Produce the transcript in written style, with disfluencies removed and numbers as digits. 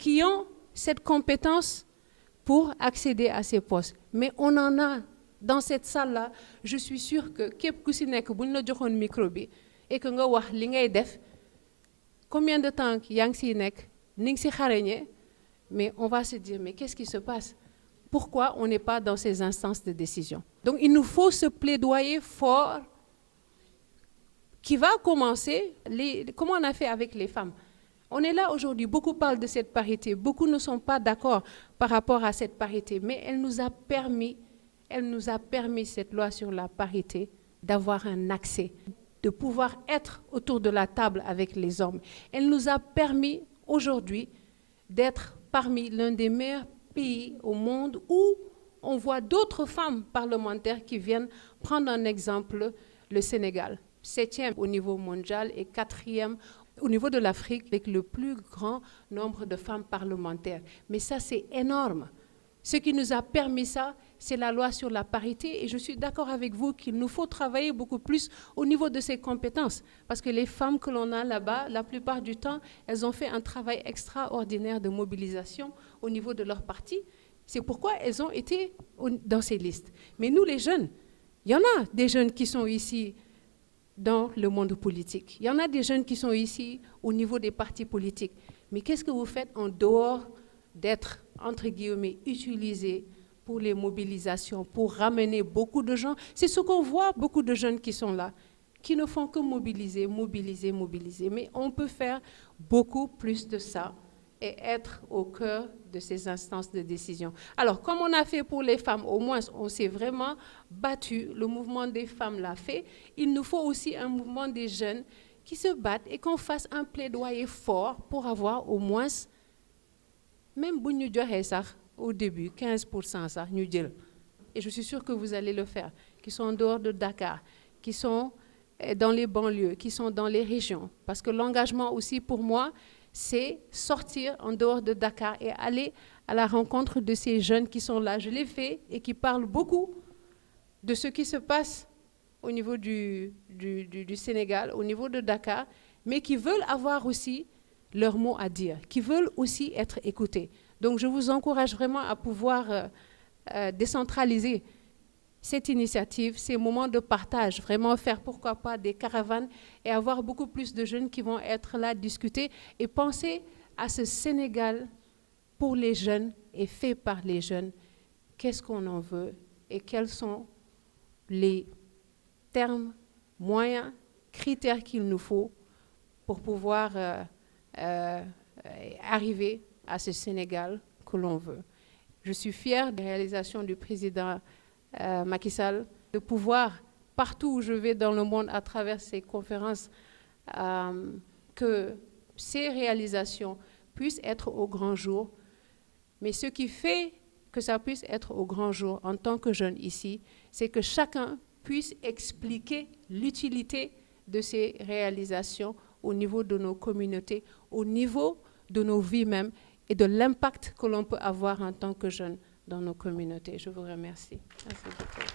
qui ont cette compétence pour accéder à ces postes. Mais on en a dans cette salle-là, je suis sûre que képp ku si nekk bu ñu la joxoon micro bi et que nga wax li ngay def, combien de temps yaa ngi siy nekk, ni ngi si xarañee, mais on va se dire, mais qu'est-ce qui se passe? Pourquoi on n'est pas dans ces instances de décision? Donc il nous faut ce plaidoyer fort qui va commencer, comment on a fait avec les femmes. On est là aujourd'hui, beaucoup parlent de cette parité, beaucoup ne sont pas d'accord par rapport à cette parité, mais elle nous a permis, cette loi sur la parité, d'avoir un accès, de pouvoir être autour de la table avec les hommes. Elle nous a permis aujourd'hui d'être parmi l'un des meilleurs pays au monde où on voit d'autres femmes parlementaires qui viennent prendre en exemple le Sénégal. 7e au niveau mondial et 4e au niveau de l'Afrique avec le plus grand nombre de femmes parlementaires. Mais ça, c'est énorme. Ce qui nous a permis ça, c'est la loi sur la parité. Et je suis d'accord avec vous qu'il nous faut travailler beaucoup plus au niveau de ces compétences. Parce que les femmes que l'on a là-bas, la plupart du temps, elles ont fait un travail extraordinaire de mobilisation au niveau de leur parti. C'est pourquoi elles ont été dans ces listes. Mais nous, les jeunes, il y en a des jeunes qui sont ici dans le monde politique. Il y en a des jeunes qui sont ici au niveau des partis politiques. Mais qu'est-ce que vous faites en dehors d'être, entre guillemets, utilisés pour les mobilisations, pour ramener beaucoup de gens? C'est ce qu'on voit, beaucoup de jeunes qui sont là, qui ne font que mobiliser. Mais on peut faire beaucoup plus de ça et être au cœur de ces instances de décision. Alors, comme on a fait pour les femmes, au moins on s'est vraiment battu, le mouvement des femmes l'a fait, il nous faut aussi un mouvement des jeunes qui se battent et qu'on fasse un plaidoyer fort pour avoir au moins, même si nous avons au début, 15% ça, nous disons. Et je suis sûre que vous allez le faire, qui sont en dehors de Dakar, qui sont dans les banlieues, qui sont dans les régions. Parce que l'engagement aussi pour moi, c'est sortir en dehors de Dakar et aller à la rencontre de ces jeunes qui sont là. Je l'ai fait et qui parlent beaucoup de ce qui se passe au niveau du Sénégal, au niveau de Dakar, mais qui veulent avoir aussi leur mot à dire, qui veulent aussi être écoutés. Donc je vous encourage vraiment à pouvoir décentraliser cette initiative, ces moments de partage, vraiment faire pourquoi pas des caravanes et avoir beaucoup plus de jeunes qui vont être là, discuter et penser à ce Sénégal pour les jeunes et fait par les jeunes. Qu'est-ce qu'on en veut et quels sont les termes, moyens, critères qu'il nous faut pour pouvoir arriver à ce Sénégal que l'on veut. Je suis fière des réalisations du président Macky Sall, de pouvoir, partout où je vais dans le monde, à travers ces conférences, que ces réalisations puissent être au grand jour. Mais ce qui fait que ça puisse être au grand jour en tant que jeune ici, c'est que chacun puisse expliquer l'utilité de ces réalisations au niveau de nos communautés, au niveau de nos vies même et de l'impact que l'on peut avoir en tant que jeune dans nos communautés. Je vous remercie. Merci beaucoup.